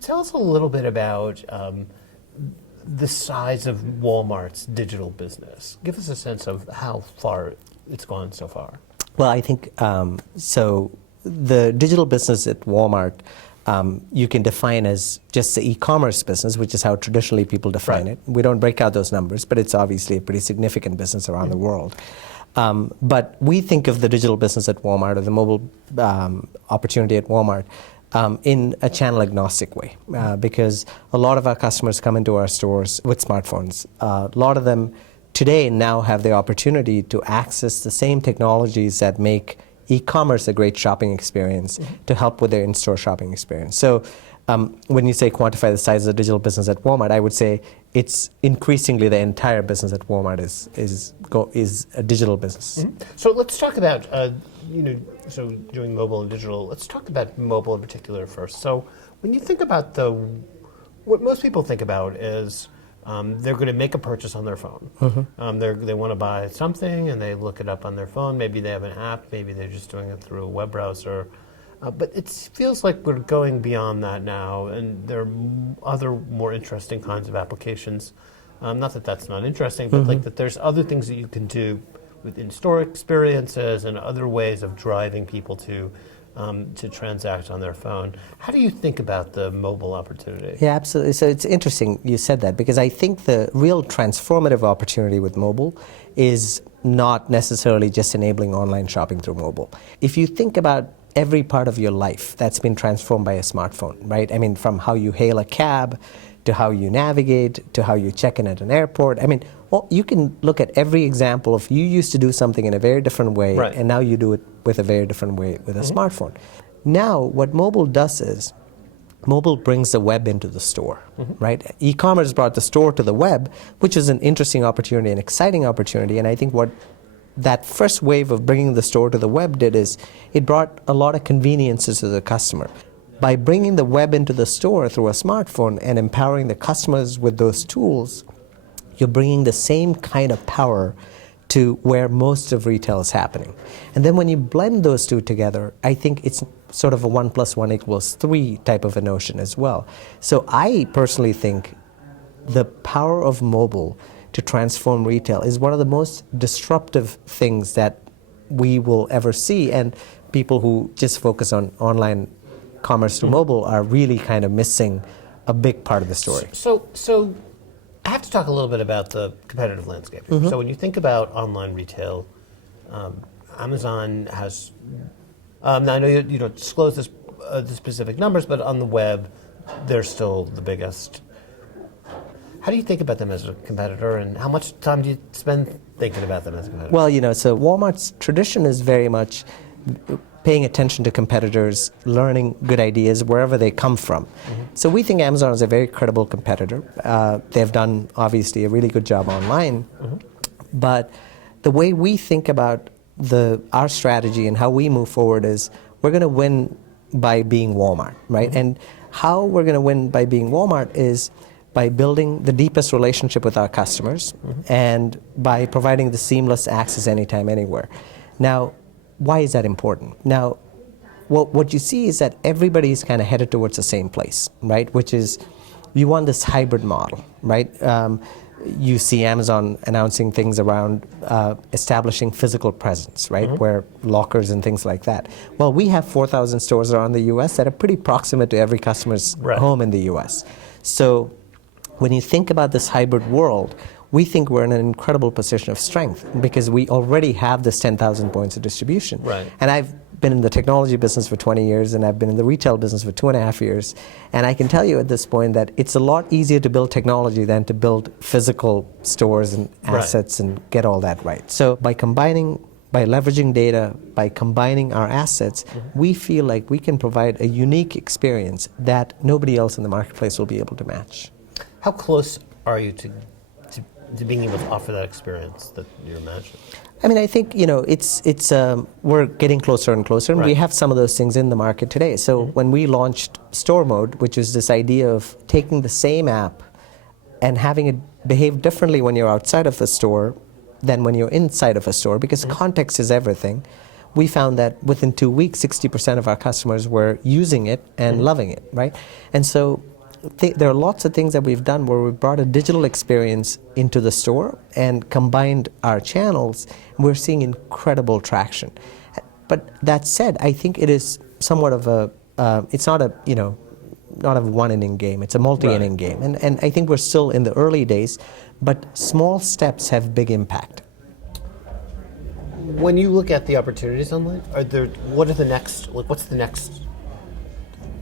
Tell us a little bit about the size of Walmart's digital business. Give us a sense of how far it's gone so far. Well, I think so. The digital business at Walmart, you can define as just the e-commerce business, which is how traditionally people define it. We don't break out those numbers, but it's obviously a pretty significant business around the world. But we think of the digital business at Walmart, or the mobile opportunity at Walmart, in a channel agnostic way, because a lot of our customers come into our stores with smartphones. A lot of them today now have the opportunity to access the same technologies that make e-commerce a great shopping experience to help with their in-store shopping experience. So when you say quantify the size of the digital business at Walmart, I would say it's increasingly the entire business at Walmart is a digital business. So let's talk about so doing mobile and digital. Let's talk about mobile in particular first. So when you think about what most people think about is they're going to make a purchase on their phone. They want to buy something and they look it up on their phone. Maybe they have an app. Maybe they're just doing it through a web browser. But it feels like we're going beyond that now, and there are other more interesting kinds of applications. Not that that's not interesting, but like that there's other things that you can do with in-store experiences and other ways of driving people to transact on their phone. How do you think about the mobile opportunity? Yeah, absolutely. So it's interesting you said that, because I think the real transformative opportunity with mobile is not necessarily just enabling online shopping through mobile. If you think about every part of your life that's been transformed by a smartphone, right? I mean, from how you hail a cab, to how you navigate, to how you check in at an airport. I mean, you can look at every example of you used to do something in a very different way, and now you do it with a very different way with a smartphone. Now, what mobile does is, mobile brings the web into the store, right? E-commerce brought the store to the web, which is an interesting opportunity, an exciting opportunity, and I think what that first wave of bringing the store to the web did is it brought a lot of conveniences to the customer. By bringing the web into the store through a smartphone and empowering the customers with those tools, you're bringing the same kind of power to where most of retail is happening. And then when you blend those two together, I think it's sort of a 1 + 1 = 3 type of a notion as well. So I personally think the power of mobile to transform retail is one of the most disruptive things that we will ever see, and people who just focus on online commerce to mobile are really kind of missing a big part of the story. So I have to talk a little bit about the competitive landscape. So when you think about online retail, Amazon has, now I know you don't disclose the specific numbers, but on the web, they're still the biggest. How do you think about them as a competitor, and how much time do you spend thinking about them as a competitor? Well, so Walmart's tradition is very much paying attention to competitors, learning good ideas wherever they come from. So we think Amazon is a very credible competitor. They've done, obviously, a really good job online. But the way we think about our strategy and how we move forward is we're going to win by being Walmart, right? And how we're going to win by being Walmart is by building the deepest relationship with our customers and by providing the seamless access anytime, anywhere. Now, why is that important? Now, what you see is that everybody's kind of headed towards the same place, right? Which is, you want this hybrid model, right? You see Amazon announcing things around establishing physical presence, right? Where lockers and things like that. Well, we have 4,000 stores around the U.S. that are pretty proximate to every customer's home in the U.S. So when you think about this hybrid world, we think we're in an incredible position of strength because we already have this 10,000 points of distribution. And I've been in the technology business for 20 years, and I've been in the retail business for 2.5 years. And I can tell you at this point that it's a lot easier to build technology than to build physical stores and assets and get all that right. So by leveraging data, by combining our assets, we feel like we can provide a unique experience that nobody else in the marketplace will be able to match. How close are you to being able to offer that experience that you imagined? I mean, I think, we're getting closer and closer, and we have some of those things in the market today. So when we launched Store Mode, which is this idea of taking the same app and having it behave differently when you're outside of the store than when you're inside of a store, because context is everything. we found that within 2 weeks, 60% of our customers were using it and loving it, right? And so there are lots of things that we've done where we brought a digital experience into the store and combined our channels, and we're seeing incredible traction. But that said, I think it is somewhat of a, it's not a, not a one-inning game, it's a multi-inning game. And I think we're still in the early days, but small steps have big impact. When you look at the opportunities online, what's the next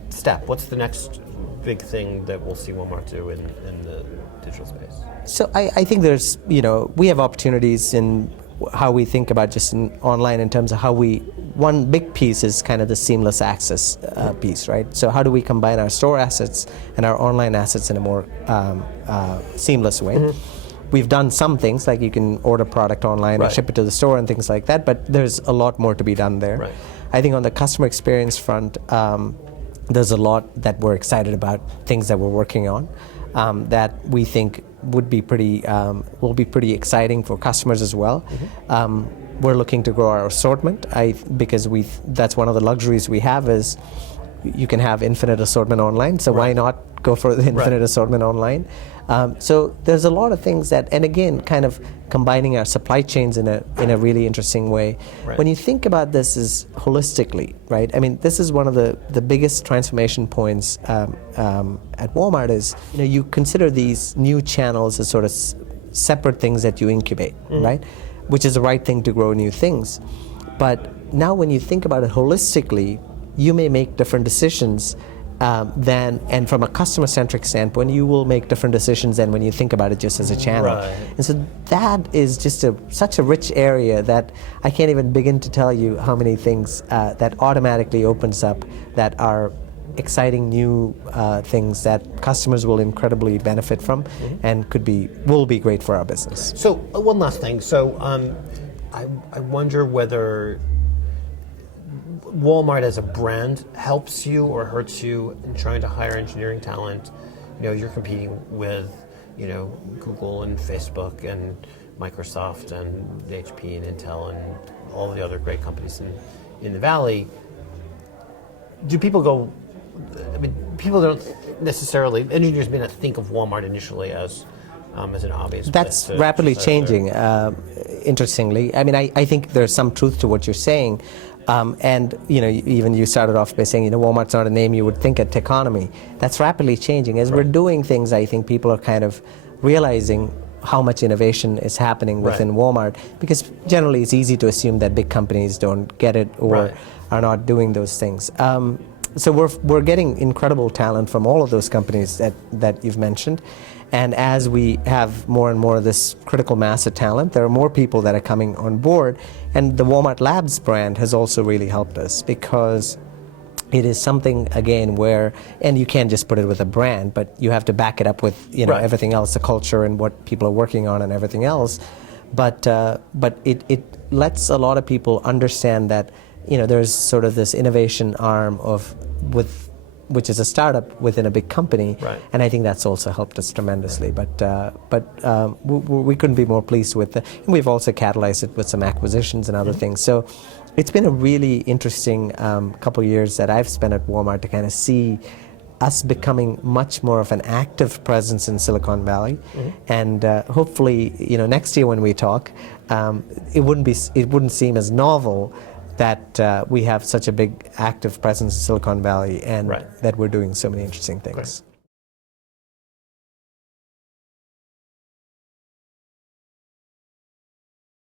step? What's the next big thing that we'll see Walmart do in the digital space? So I think there's, we have opportunities in how we think about just online in terms of how one big piece is kind of the seamless access piece, right? So how do we combine our store assets and our online assets in a more seamless way? We've done some things, like you can order product online and ship it to the store and things like that, but there's a lot more to be done there. Right. I think on the customer experience front, there's a lot that we're excited about, things that we're working on that we think would be will be pretty exciting for customers as well. We're looking to grow our assortment because that's one of the luxuries we have is you can have infinite assortment online, so why not go for the infinite assortment online? So there's a lot of things that, and again, kind of combining our supply chains in a really interesting way. When you think about this as holistically, right? I mean, this is one of the biggest transformation points at Walmart is, you consider these new channels as sort of separate things that you incubate, right? Which is the right thing to grow new things. But now when you think about it holistically, you may make different decisions and from a customer-centric standpoint, you will make different decisions than when you think about it just as a channel. And so that is just such a rich area that I can't even begin to tell you how many things that automatically opens up that are exciting new things that customers will incredibly benefit from and will be great for our business. So one last thing. So I wonder whether Walmart as a brand helps you or hurts you in trying to hire engineering talent. You're competing with, Google and Facebook and Microsoft and HP and Intel and all the other great companies in the Valley. Do people go? I mean, people don't necessarily. Engineers may not think of Walmart initially as an obvious. That's rapidly changing. Interestingly, I mean, I think there's some truth to what you're saying. And even you started off by saying, Walmart's not a name you would think at Techonomy. That's rapidly changing. As we're doing things, I think people are kind of realizing how much innovation is happening within Walmart, because generally it's easy to assume that big companies don't get it or are not doing those things. So we're getting incredible talent from all of those companies that you've mentioned. And as we have more and more of this critical mass of talent, there are more people that are coming on board. And the Walmart Labs brand has also really helped us, because it is something, again, where, and you can't just put it with a brand, but you have to back it up with everything else, the culture and what people are working on and everything else. But it lets a lot of people understand that there's sort of this innovation arm which is a startup within a big company, and I think that's also helped us tremendously. But we couldn't be more pleased with it. And we've also catalyzed it with some acquisitions and other things. So it's been a really interesting couple of years that I've spent at Walmart to kind of see us becoming much more of an active presence in Silicon Valley. And hopefully, next year when we talk, it wouldn't seem as novel that we have such a big active presence in Silicon Valley and that we're doing so many interesting things.